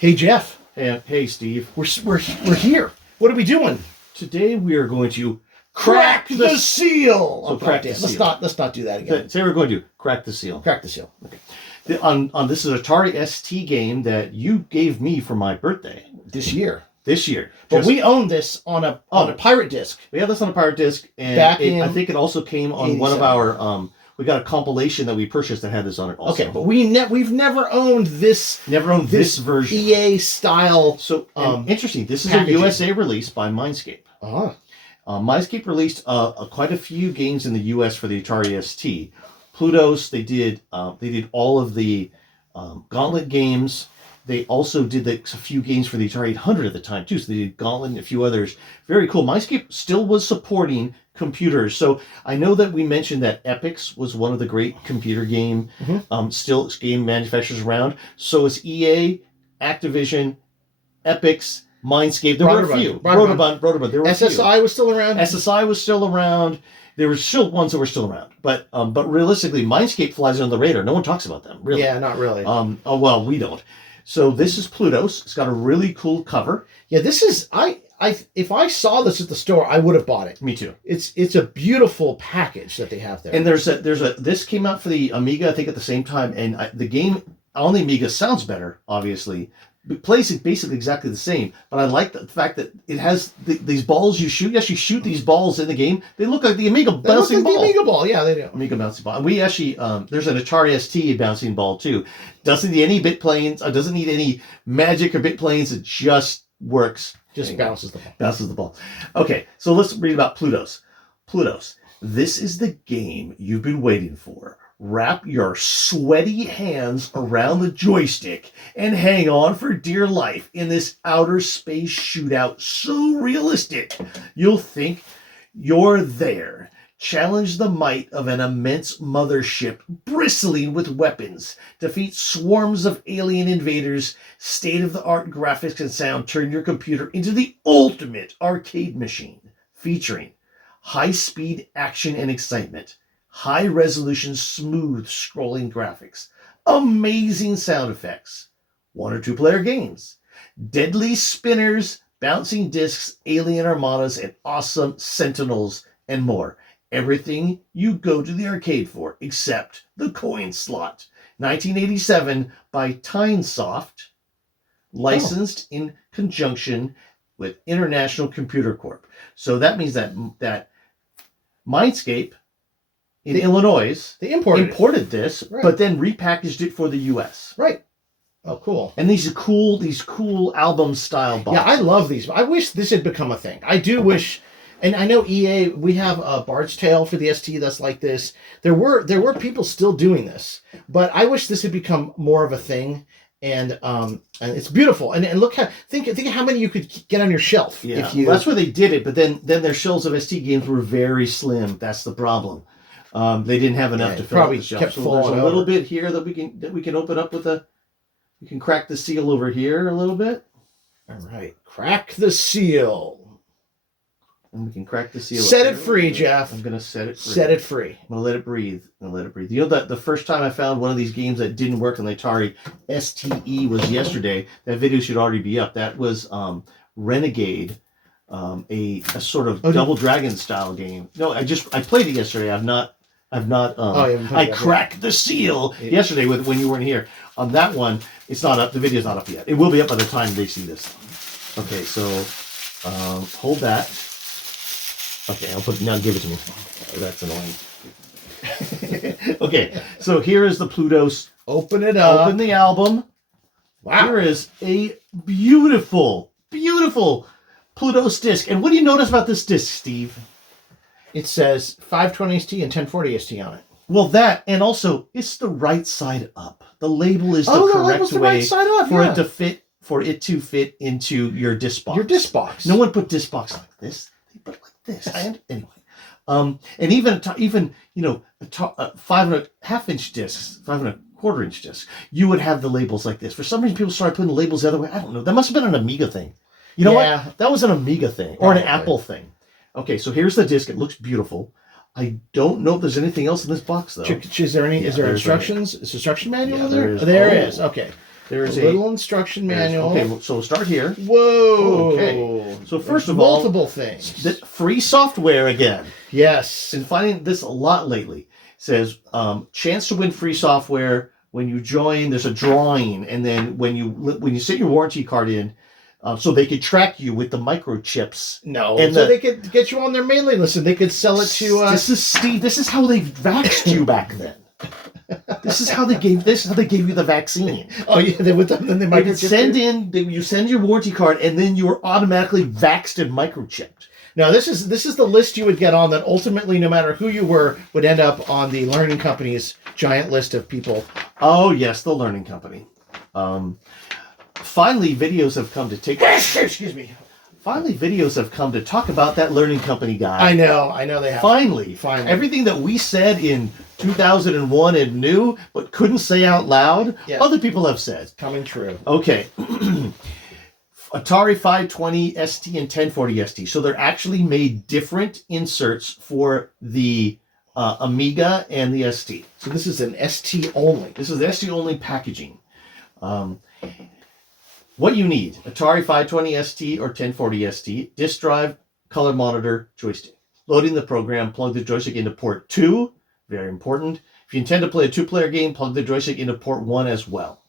Hey Jeff, Hey Steve. we're here. What are we doing? Today we are going to Crack the seal. So crack the seal. Let's not do that again. Today we're going to crack the seal. Crack the seal. Okay. On this is an Atari ST game that you gave me for my birthday This year. But We own this on a pirate disc. we have this on a pirate disc, and I think it also came on one of our. We got a compilation that we purchased that had this on it also. Okay, but we've never owned this. Never owned this version. EA style. So interesting. This is packaging. a USA release by Mindscape. Mindscape released quite a few games in the U.S. for the Atari ST. Plutos, they did all of the Gauntlet games. They also did a few games for the Atari 800 at the time too. So they did Gauntlet and a few others. Very cool. Mindscape still was supporting computers. So I know that we mentioned that Epix was one of the great computer game still game manufacturers around. So is EA, Activision, Epix, Mindscape. There were a few. Broderbund. There were SSI was still around. SSI was still around. There were still ones that were still around. But realistically, Mindscape flies under the radar. No one talks about them, really. Yeah, not really. Well, we don't. So this is Plutos. It's got a really cool cover. Yeah, this is if I saw this at the store, I would have bought it. Me too. It's a beautiful package that they have there. And this came out for the Amiga, I think, at the same time, and the game on the Amiga sounds better, obviously. It plays it basically exactly the same, but I like the fact that it has these balls you shoot. You actually shoot these balls in the game. They look like the Amiga bouncing ball. The Amiga ball, yeah, they do. Amiga bouncing ball. And we actually there's an Atari ST bouncing ball too. Doesn't need any bit planes. Doesn't need any magic or bit planes. It just works. Just bounces the ball. Bounces the ball. Okay, so let's read about Plutos. Plutos. This is the game you've been waiting for. Wrap your sweaty hands around the joystick and hang on for dear life in this outer space shootout so realistic you'll think you're there. Challenge the might of an immense mothership bristling with weapons. Defeat swarms of alien invaders. State-of-the-art graphics and sound turn your computer into the ultimate arcade machine. Featuring high-speed action and excitement. High-resolution, smooth scrolling graphics. Amazing sound effects. 1 or 2 player games. Deadly spinners, bouncing discs, alien armadas, and awesome sentinels, and more. Everything you go to the arcade for, except the coin slot. 1987 by Tynesoft, licensed in conjunction with International Computer Corp. So that means that Mindscape in Illinois, they imported this, right, but then repackaged it for the U.S. Right. Oh, cool. And these cool album style boxes. Yeah, I love these. I wish this had become a thing. I do wish, and I know EA, we have a Bard's Tale for the ST that's like this. There were people still doing this, but I wish this had become more of a thing. And it's beautiful. And look think of how many you could get on your shelf. Yeah, that's where they did it. But then their shelves of ST games were very slim. That's the problem. They didn't have enough to fill up the shelf. So there's a little bit here that we can open up with we can crack the seal over here a little bit. All right, crack the seal. And we can crack the seal. Set it free, Jeff. I'm gonna set it free. Set it free. I'm gonna let it breathe. You know that the first time I found one of these games that didn't work on the Atari STE was yesterday. That video should already be up. That was Renegade. A sort of Double Dragon style game. No, I played it yesterday. I cracked the seal yesterday when you weren't here. On that one, it's not up. The video's not up yet. It will be up by the time they see this. Okay, so hold that. Okay, now give it to me. Oh, that's annoying. Okay, so here is the Plutos. Open it up. Open the album. Wow. Here is a beautiful Plutos disc. And what do you notice about this disc, Steve? It says 520 ST and 1040 ST on it. Well, that, and also, it's the right side up. The label is the correct way right side up, for it to fit into your disc box. Your disc box. No one put disc box like this. They put it like this. Anyway, and even 5.5-inch discs, 5.25-inch discs, you would have the labels like this. For some reason, people started putting the labels the other way. I don't know. That must have been an Amiga thing. You know what? That was an Amiga thing or an Apple thing. Okay, so here's the disc. It looks beautiful. I don't know if there's anything else in this box though. Is there any? Is there instructions? Is instruction manual in there? There is. There is. Okay. There is a little instruction manual. Okay, so we'll start here. Whoa. Okay. So first of all, multiple things. The free software again. Yes. Been finding this a lot lately. It says chance to win free software when you join. There's a drawing, and then when you send your warranty card in, so they could track you with the microchips. No, and so they could get you on their mailing list, and they could sell it to. This is Steve. This is how they vaxxed you back then. This is how they gave you the vaccine. Oh yeah, they would then they would send in. You send your warranty card, and then you were automatically vaxxed and microchipped. Now this is the list you would get on that ultimately, no matter who you were, would end up on the Learning Company's giant list of people. Oh yes, the Learning Company. Finally, videos have come to take. Excuse me. Finally, videos have come to talk about that Learning Company guy. I know they have. Finally. Everything that we said in 2001 and knew, but couldn't say out loud, other people have said. Coming true. Okay. Atari 520 ST and 1040 ST. So they're actually made different inserts for the Amiga and the ST. So this is an ST only. This is the ST only packaging. What you need: Atari 520 ST or 1040 ST, disk drive, color monitor, joystick. Loading the program, plug the joystick into port 2, very important. If you intend to play a 2-player game, plug the joystick into port 1 as well.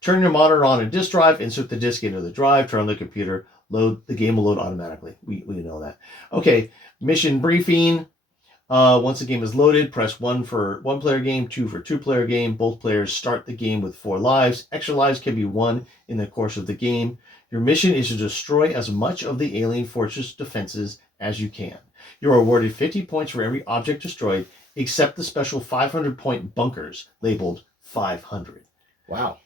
Turn your monitor on a disk drive, insert the disk into the drive, turn on the computer, load. The game will load automatically. We know that. Okay, mission briefing. Once the game is loaded, press 1 for 1-player game, 2 for 2-player game. Both players start the game with 4 lives. Extra lives can be won in the course of the game. Your mission is to destroy as much of the alien fortress defenses as you can. You are awarded 50 points for every object destroyed, except the special 500-point bunkers labeled 500. Wow.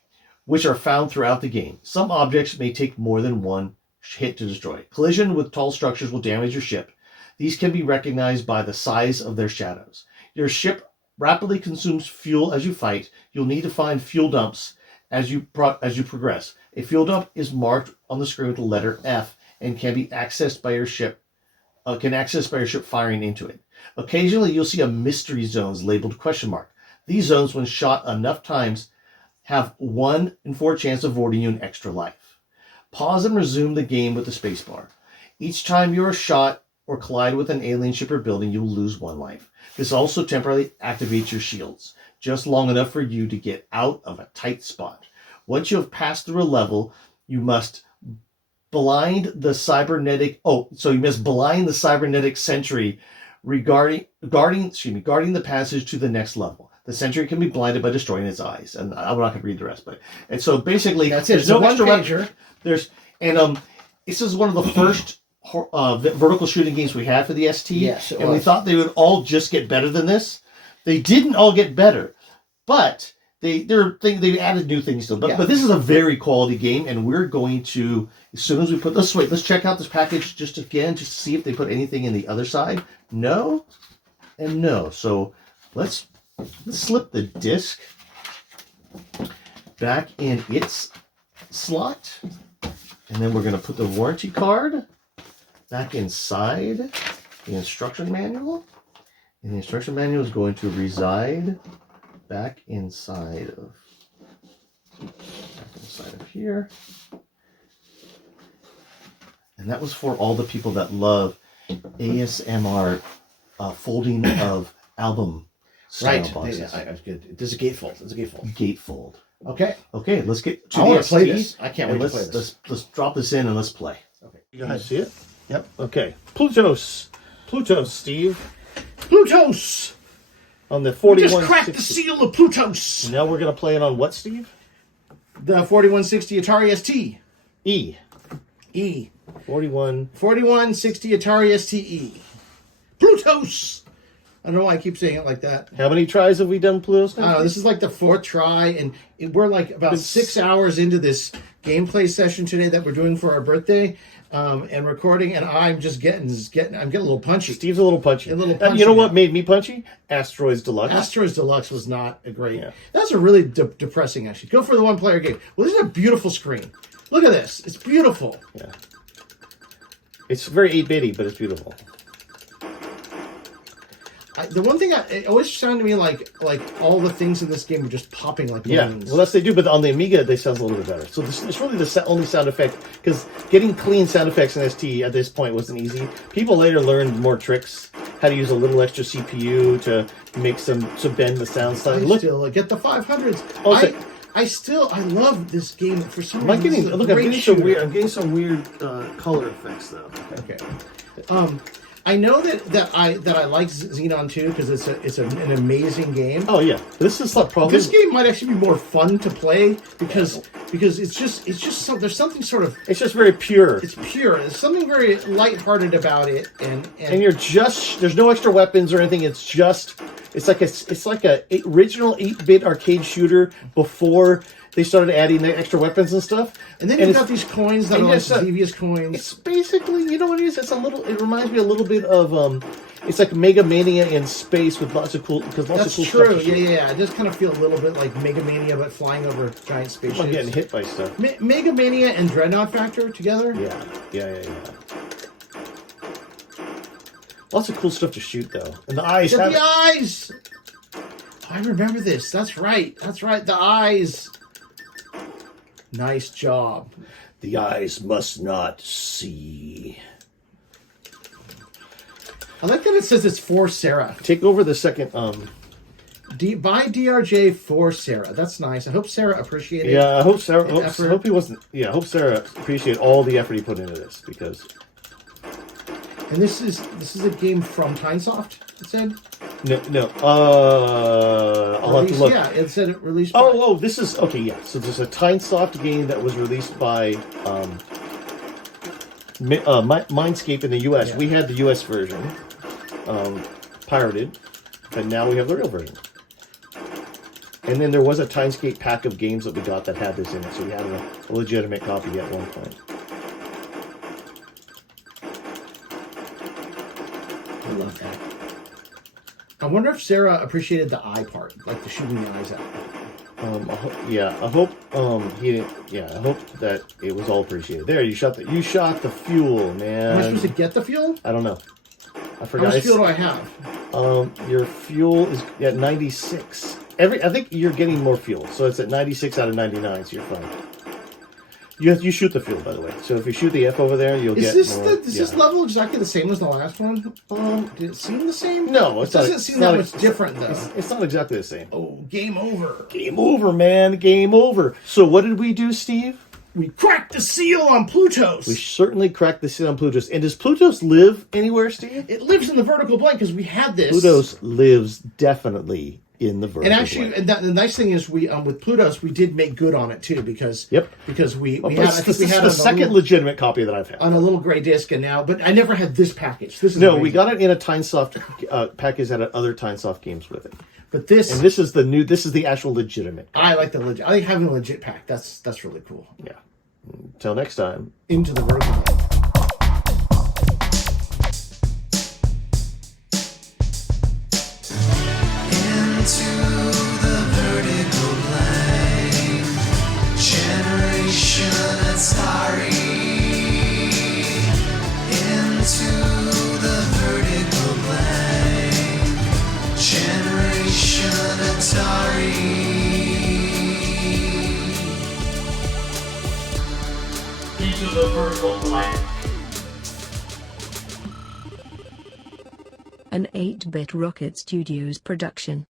Which are found throughout the game. Some objects may take more than one hit to destroy. Collision with tall structures will damage your ship. These can be recognized by the size of their shadows. Your ship rapidly consumes fuel as you fight. You'll need to find fuel dumps as you progress. A fuel dump is marked on the screen with the letter F and can be accessed by your ship. Firing into it. Occasionally, you'll see a mystery zones labeled ? These zones, when shot enough times, have 1 in 4 chance of awarding you an extra life. Pause and resume the game with the spacebar. Each time you are shot or collide with an alien ship or building, you will lose 1 life. This also temporarily activates your shields, just long enough for you to get out of a tight spot. Once you have passed through a level, you must blind the cybernetic sentry guarding the passage to the next level. The sentry can be blinded by destroying its eyes, and I'm not going to read the rest. And so basically, that's it. There's no extra pager. This is one of the first vertical shooting games we had for the ST. Yes, and we thought they would all just get better than this. They didn't all get better, but they added new things to it. But this is a very quality game, and we're going to, as soon as we put let's check out this package just to see if they put anything in the other side. No and no. So let's slip the disc back in its slot, and then we're going to put the warranty card back inside the instruction manual, and the instruction manual is going to reside back inside of here. And that was for all the people that love ASMR folding of album style boxes. That's good. This is a gatefold. Gatefold. Okay. Okay, let's get to I want the to play ST, this. I can't wait to play this. Let's drop this in and let's play. Okay. You guys see it? Yep. Okay. Plutos, Steve. Plutos! On the We 4160. just cracked the seal of Plutos! Now we're going to play it on what, Steve? The 4160 Atari ST. E. 4160 Atari STE. Plutos! I don't know why I keep saying it like that. How many tries have we done Plutos? I don't know, this is like the 4th try, and we're like about 6 hours into this gameplay session today that we're doing for our birthday, and recording, and I'm just getting a little punchy. Steve's a little punchy. A little punchy. You know what made me punchy? Asteroids Deluxe. Asteroids Deluxe was not a great. Yeah. That's a really depressing, actually. Go for the 1-player game. Well, this is a beautiful screen. Look at this. It's beautiful. Yeah. It's very 8-bitty, but it's beautiful. The one thing it always sounded to me like all the things in this game were just popping like Yeah, balloons. well, that's they do, but on the Amiga, they sound a little bit better. So this is really the only sound effect, because getting clean sound effects in ST at this point wasn't easy. People later learned more tricks, how to use a little extra CPU to make to bend the sound I side. Look, still get the 500s. Also- I love this game for some am I reason. getting? This is a Look, I'm great getting some shooter. weird. I'm getting some weird color effects though. Okay. I know that I like Xenon 2 because it's an amazing game. Oh yeah, this is like probably This game might actually be more fun to play because it's just there's something sort of it's just very pure. it's pure. There's something very lighthearted about it, and And there's no extra weapons or anything. It's like a original 8-bit arcade shooter before they started adding the extra weapons and stuff. and then you've got these coins that are like it's a- devious coins. It's basically, you know what it is? It reminds me a little bit of it's like Mega Mania in space with lots of cool That's stuff true. to shoot. Yeah. I just kind of feel a little bit like Mega Mania, but flying over giant spaceships. I'm getting hit by stuff. Mega Mania and Dreadnought Factor together. Yeah. Lots of cool stuff to shoot though, and the eyes. Get the eyes. I remember this. That's right. The eyes. Nice job. The eyes must not see. I like that it says it's for Sarah. Take over the second. By DRJ for Sarah. That's nice. I hope Sarah appreciated. Yeah, I hope Sarah. effort. Hope he wasn't. Yeah, I hope Sarah appreciated all the effort he put into this because. And this is a game from Tynesoft. It said. No. I'll have to look. Yeah, it said it released. by- Oh, this is okay. Yeah, so there's a Tynesoft game that was released by Mindscape in the U.S. Yeah. We had the U.S. version, pirated, and now we have the real version. And then there was a Tynescape pack of games that we got that had this in it, so we had a legitimate copy at one point. I love that. I wonder if Sarah appreciated the eye part, like the shooting the eyes out. I hope he didn't. Yeah, I hope that it was all appreciated. There, you shot the fuel, man. Am I supposed to get the fuel? I don't know. I How forgot. much fuel do I have? Your fuel is at 96. I think you're getting more fuel, so it's at 96 out of 99, so you're fine. You shoot the fuel, by the way. So if you shoot the F over there, you'll get more. Is this level exactly the same as the last one? Did it seem the same? No, it doesn't seem that much different though. It's not exactly the same. Oh, game over. Game over, man. Game over. So what did we do, Steve? We cracked the seal on Plutos. We certainly cracked the seal on Plutos. And does Plutos live anywhere, Steve? It lives in the vertical plane because we had this. Plutos lives definitely in the vertical And actually, plane. the nice thing is we with Plutos we did make good on it too because we had This is the second legitimate copy that I've had. on a little gray disc and now, but I never had this package. This is No, amazing. we got it in a Tynesoft package that had other Tynesoft games with it. But this is the actual legitimate. I like the legit. I think having a legit pack that's really cool. Yeah. Until next time. Into the vertical plane. Into the vertical plane. An 8-Bit Rocket Studios production.